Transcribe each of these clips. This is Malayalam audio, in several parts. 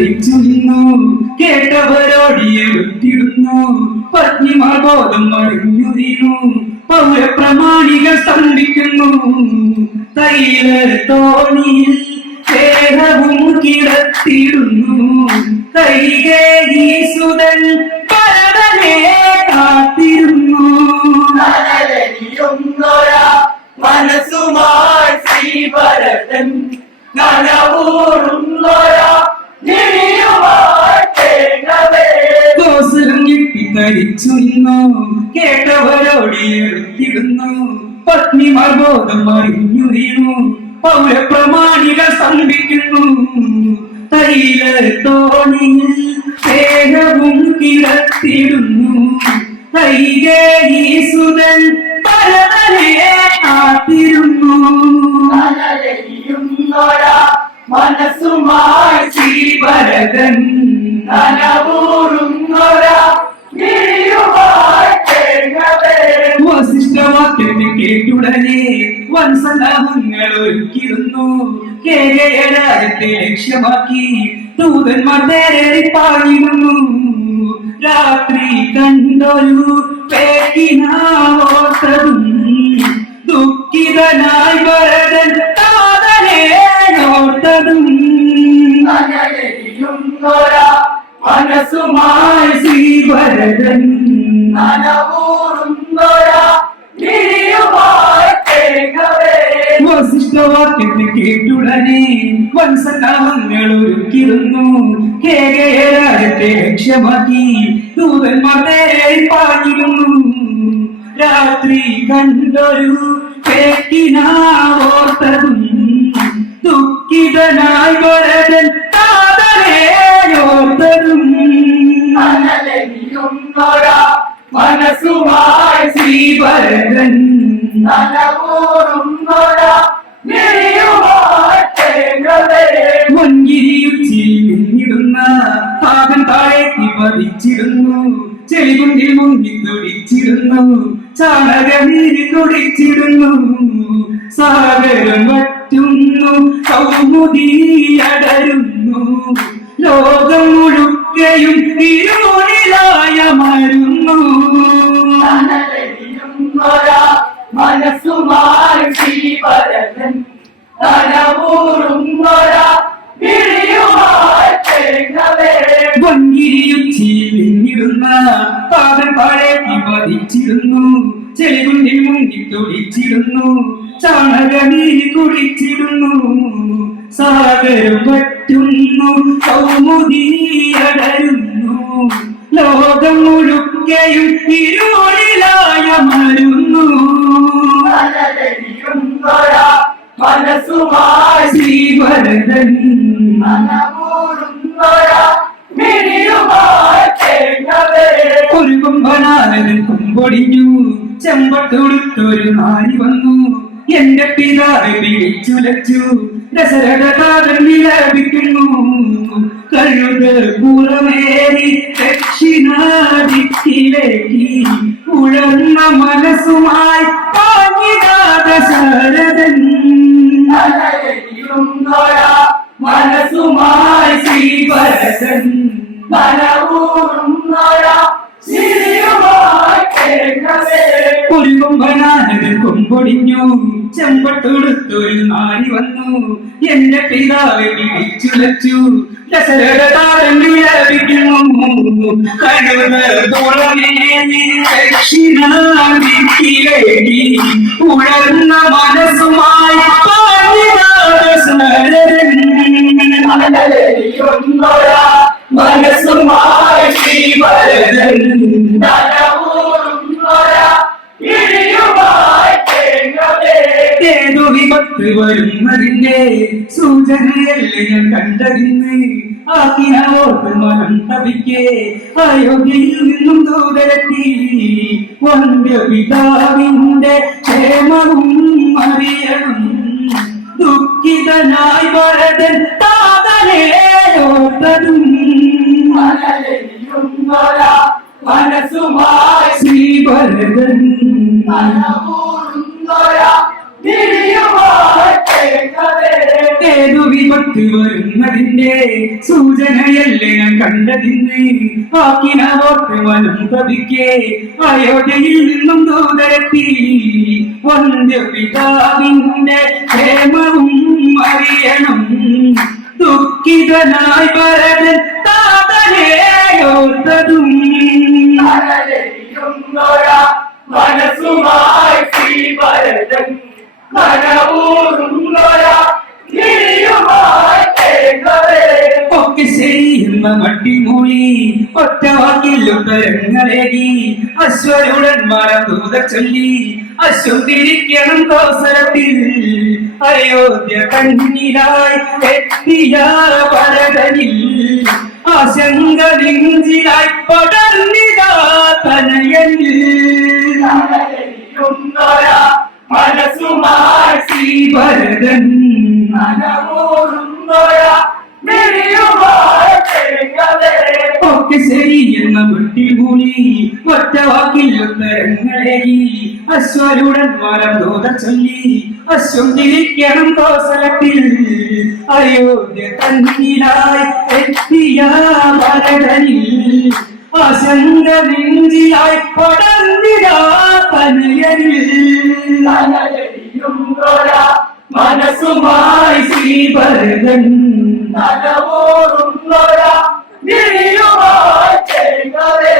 നിന്നു കേട്ടവരോടിയെ വിട്ടിടുന്നു പത്നിമാർ ബോധം മറിഞ്ഞു വീണു പൗരപ്രമാണികൾ സ്തംഭിക്കുന്നു. തൈല തോണിയിൽ ദേഹവും കിടത്തിടുന്നു കൈകേസുതൻ പത്നിമാർ മർബോധം അറിഞ്ഞു വീണു. പൗരപ്രമാണികൾ സ്തംഭിക്കുന്നു തൈല തോണിയിൽ ദേഹവും കിടത്തിടുന്നു. കൈകേസുതൻ പരതനെ കാത്തിരുന്നു. മനസ്സുമായി നനവൂറുന്നൊരാ കേട്ടുടനെ വൻസലാഹങ്ങൾ ഒരുക്കിയിരുന്നു. കേരളത്തെ ലക്ഷ്യമാക്കി ദൂതന്മാർ നേരെ പാടിയിരുന്നു രാത്രി കണ്ടൊരു ദുഃഖിതനായി ഭരതൻ താതനെ ഓർത്തതും നനലരിയുന്നൊരാ മനസ്സുമായി ശ്രീഭരതൻ നനവൂറുന്നൊരാ ഒരുക്കിയിരുന്നു കേരളത്തെ ലക്ഷ്യമാക്കി ദൂതന്മാർ നേരെ രാത്രി കണ്ടൊരു പേക്കിനാവോർത്തതും ദുഃഖിതനായി വരതൻ താതനേയോർത്തതും മനസ്സുമായി ശ്രീഭരതൻ നനവൂറുന്നൊരാ താഴേക്ക് പതിച്ചിരുന്നു ചെളികുണ്ടിൽ മുങ്ങി തുടിച്ചിരുന്നു. ചാണകനീര് തുടിച്ചിരുന്നു. സാഗരം വറ്റുന്നു. കൗമുദി അടരുന്നു. ലോകം മുഴുക്കയും ഇരുളിലായ മരുന്നു നനലരിയുന്നൊരാ മനസ്സുമായി ശ്രീഭരതൻ നിന്നിടുന്ന പാദം താഴേക്ക് പതിച്ചിരുന്നു ചെളികുണ്ടിൽ മുങ്ങി തുടിച്ചിരുന്നു ചാണകനീര് കുടിച്ചിരുന്നു. സാഗരം പറ്റുന്നു. കൗമുദി അടരുന്നു ലോകം മുഴുക്കയും ഇരുളിലായ മരുന്നു നനലരിയുന്നൊരാ മനസ്സുമായി ശ്രീഭരതൻ കൊമ്പനാനകൻ കൊമ്പൊടിഞ്ഞു. ചെമ്പത്തൊടുത്തൊരു നാരി വന്നു. എന്റെ പിതാവ് പിടിച്ചുലച്ചു ദശരഥതാതൻ വിലപിക്കുന്നു കഴുത് പുറമേറി ദക്ഷിണാദിക്കിലേക്ക് ഉഴന്ന മനസ്സുമായി പാഞ്ഞിതാ ദശരഥൻ മനസ്സുമായി ശ്രീഭരതൻ നനവൂറുന്നൊരാ കൊമ്പനാനകൻ ചെമ്പട്ടുടുത്തൊരു നാരി വന്നു. എന്റെ പിതാവ് പിടിച്ചുലച്ചു. ദശരഥ മനസ്സുമായി മനസ്സുമായി ശ്രീ വരദൻ നനവൂറുന്നൊരാ വിപത്ത് വരുന്നതിന്റെ സൂചനയല്ലേ ഞാൻ കണ്ടതിന്ന്? മനം അയോധ്യയിൽ നിന്നും പിതാവിന്റെ ക്ഷേമവും അറിയണം. ദുഃഖിതനായി ഭരതൻ താതനെ മനസ്സുമായി ശ്രീഭരതൻ നനവൂറുന്നൊരാ നിഴിയുമായി വരുന്നതിന്റെ സൂചനയല്ലേ ഞാൻ കണ്ടതിന്ന്? ആക്കിന വനം പതിക്കെ അയോധ്യയിൽ നിന്നും ദൂതരത്തി വന്ധ്യ പിതാവിന്റെ ക്ഷേമവും അറിയണം. ദുഃഖിതനായി ഭരതൻ താതനെയോർത്തതും മനസ്സുമായി ശ്രീഭരതൻ കനവൂറുന്നൊരാ നിധിയുമായി ശരിയെന്ന മട്ടിമൂളി ഒറ്റ വാക്കിൽ ഉത്തരങ്ങളേകി അശ്വരുടന്മാരെ ദൂത ചൊല്ലി. അശ്വം തിരിക്കണം കോസരത്തിൽ അയോധ്യ കണ്ണിലായി എത്തിയ ഭരതനിൽ ആശങ്ക നെഞ്ചിലായി പടർന്നിതാ തനയനിൽ. മനസ്സുമായി ശ്രീഭരതൻ കനവൂറുന്നൊരാ നിധിയുമായി ഒറ്റ ഉത്തരങ്ങളേകി അശ്വരുടന്മാരം ദൂത ചൊല്ലി. അശ്വം തിരിക്കണം കോസലത്തിൽ. അയോധ്യ തന്നിലായി എത്തിയ ഭരതനിൽ ആശങ്ക നെഞ്ചിലായി പടർന്നിടാ തനയനിൽ. മനസ്സുമായി ശ്രീഭരതൻ നനവോറുന്നൊരാ നിധിയുമായി തേങ്ങവേ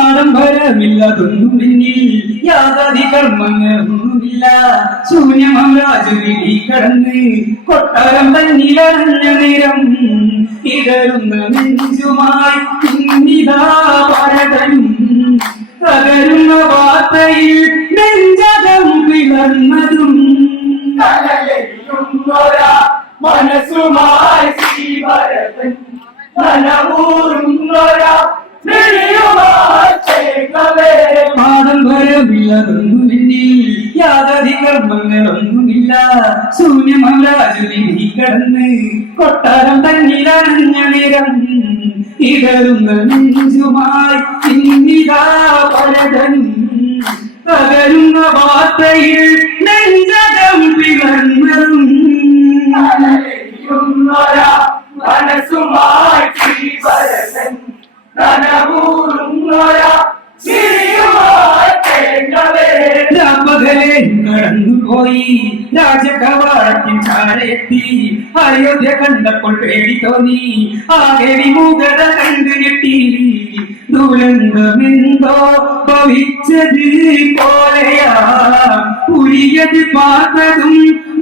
ആഡംബരമില്ലതൊന്നും എന്നിൽ യാതൊരു കർമ്മങ്ങളൊന്നുമില്ല ശൂന്യമം രാജവിധി കടന്ന് കൊട്ടാരം തന്നിലറിഞ്ഞ നെഞ്ചുമായി കർമ്മങ്ങളൊന്നുമില്ല ശൂന്യമം രാജവിധി കടന്ന് കൊട്ടാരം തന്നിലറിഞ്ഞ നേരം ഇടരുന്ന നെഞ്ചുമായി വാർത്തയിൽ നെഞ്ചകം പിളർന്നതും. മനസ്സുമായി രാപ്പകലെ കടന്നുപോയി. രാജകവാടത്തിൻ ചാരയെത്തി അയോധ്യ കണ്ടപ്പോൾ പേടി തോന്നി ആകെ വിമുഖത കണ്ടു ഞെട്ടി. ദുരന്തമെന്തോ ഭവിച്ചത് പോലെയാ. പുരിയത് പാർത്തതും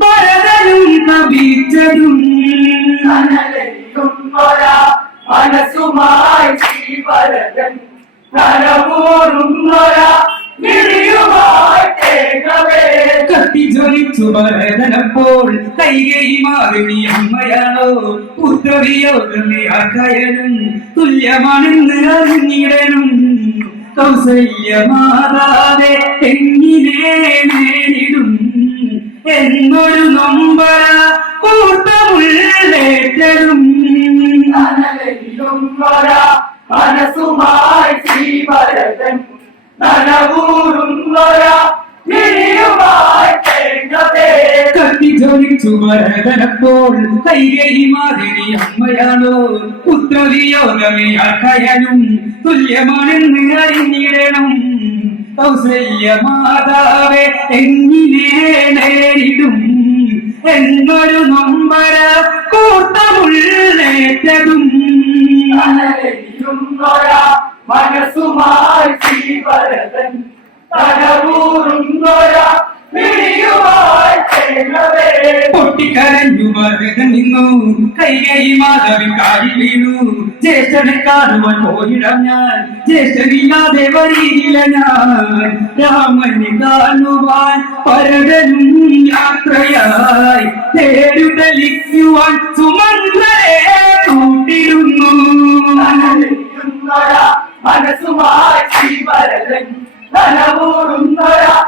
ഭരതനും തപിച്ചതും മനസ്സുമായി ശ്രീഭരതൻ നനവൂറുന്നൊരാ നിധിയുമായി കത്തിജ്വലിച്ചു ഭരതനപ്പോൾ കൈകൈ മാറി അമ്മയാണോ? പുത്രവിയോഗമേ ആക്കയനും തുല്യമാണെന്ന് അറിഞ്ഞിടണം. കൗസല്യമാറാതെ എങ്ങിനെ നേരിടും? എന്നൊരു നൊമ്പര കൂട്ടമുള്ളേറ്റതും ഭരതനപ്പോൾ കൈകൈ മാതിരി അമ്മയാണോ? പുത്രവിയോഗമേ ആക്കയനും തുല്യമാണെന്ന് അറിഞ്ഞിടണം. കൗസല്യ മാതാവെ എങ്ങിനെ നേരിടും. എന്നൊരു നൊമ്പര കൂട്ടമുള്ളേറ്റതും. മനസ്സുമായി നിധിയുമായി തേങ്ങവേ പൊട്ടിക്കരഞ്ഞു ഭരതൻ നിന്നു. കൈകൈ മാധവൻ കാരി വീണു. ജ്യേഷ്ഠനെ കാണുവാൻ പോയിടം ഞാൻ. ജ്യേഷ്ഠനില്ലാതെ വരിയില്ല ഞാൻ. രാമനെ കാണുവാൻ പരതനും യാത്രയായി. തേരുതലിക്കുവാൻ സുമന്ത്രരെ കൂട്ടിരുന്നു. മനസ്സുമായി നിധിയുമായി തേങ്ങവേ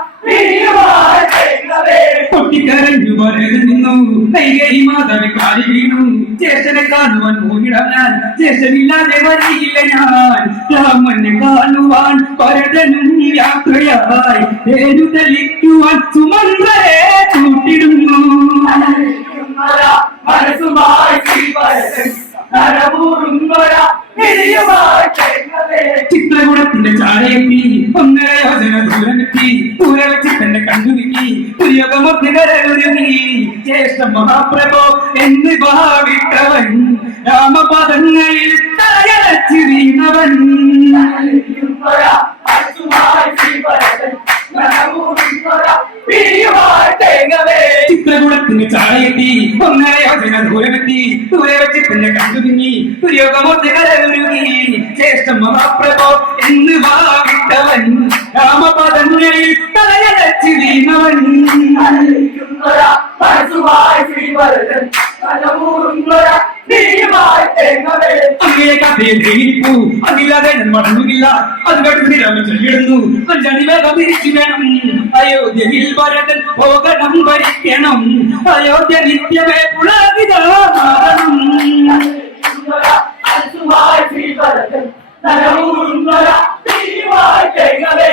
പൊട്ടിക്കരഞ്ഞു ഭരതൻ നിന്നു. കൈകൈ മാധവൻ കാരി വീണു. ജ്യേഷ്ഠനെ കാണുവാൻ പോയിടം ഞാൻ ജ്യേഷ്ഠനില്ലാതെ വരിയില്ല ഞാൻ. രാമനെ കാണുവാൻ ഭരതനും യാത്രയായി. തേരുതലിക്കുവാൻ സുമന്ത്രരെ കൂട്ടിടുന്നു കനലെരിയുന്നൊരാ നനവൂറുന്നൊരാ മനസ്സുമായി തേങ്ങവേ ചിത്രകൂടത്തിന്റെ ചാരയെത്തി ഒന്നര യോജന ദൂരമെത്തി പൂര വെച്ച് തന്നെ കണ്ടുപിക്കി പുരിയോഗമൊരുങ്ങി ജ്യേഷ്ഠ മഹാപ്രഭോ എന്ന് ഭാവിട്ടവൻ രാമപദങ്ങളിൽ തലയടച്ച് ധൈര്യപ്പൂ അതില്ലാതെ ഞാൻ മടങ്ങുന്നില്ല അത് കേട്ട് ശ്രീരാമൻ ചൊല്ലിടുന്നു വേണം അയോധ്യയിൽ ഭരതൻ പോകണം ഭരിക്കണം അയോധ്യ നിത്യമേ പുളകിതാകണം മനസ്സുമായി ശ്രീവരതൻ നനവൂറുന്നൊരാ വിളിയുമായി തേങ്ങവേ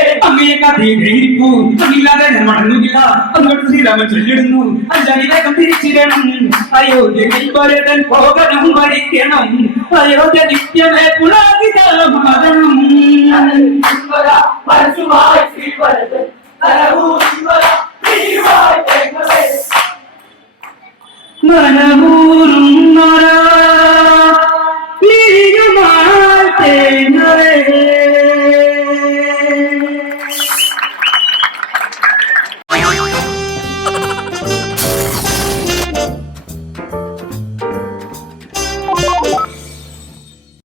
ധൈര്യപ്പൂ അതില്ലാതെ ഞാൻ മടങ്ങുന്നില്ല അത് കേട്ട് ശ്രീരാമൻ ചൊല്ലിടുന്നു അഞ്ചണി വേഗം തിരിച്ചു വേണം അയോധ്യയിൽ ഭരതൻ പോകണം ഭരിക്കണം അയോധ്യ നിത്യമേ പുളകിതാകണം മനസ്സുമായി ശ്രീവരതൻ നനവൂറുന്നൊരാ വിളിയുമായി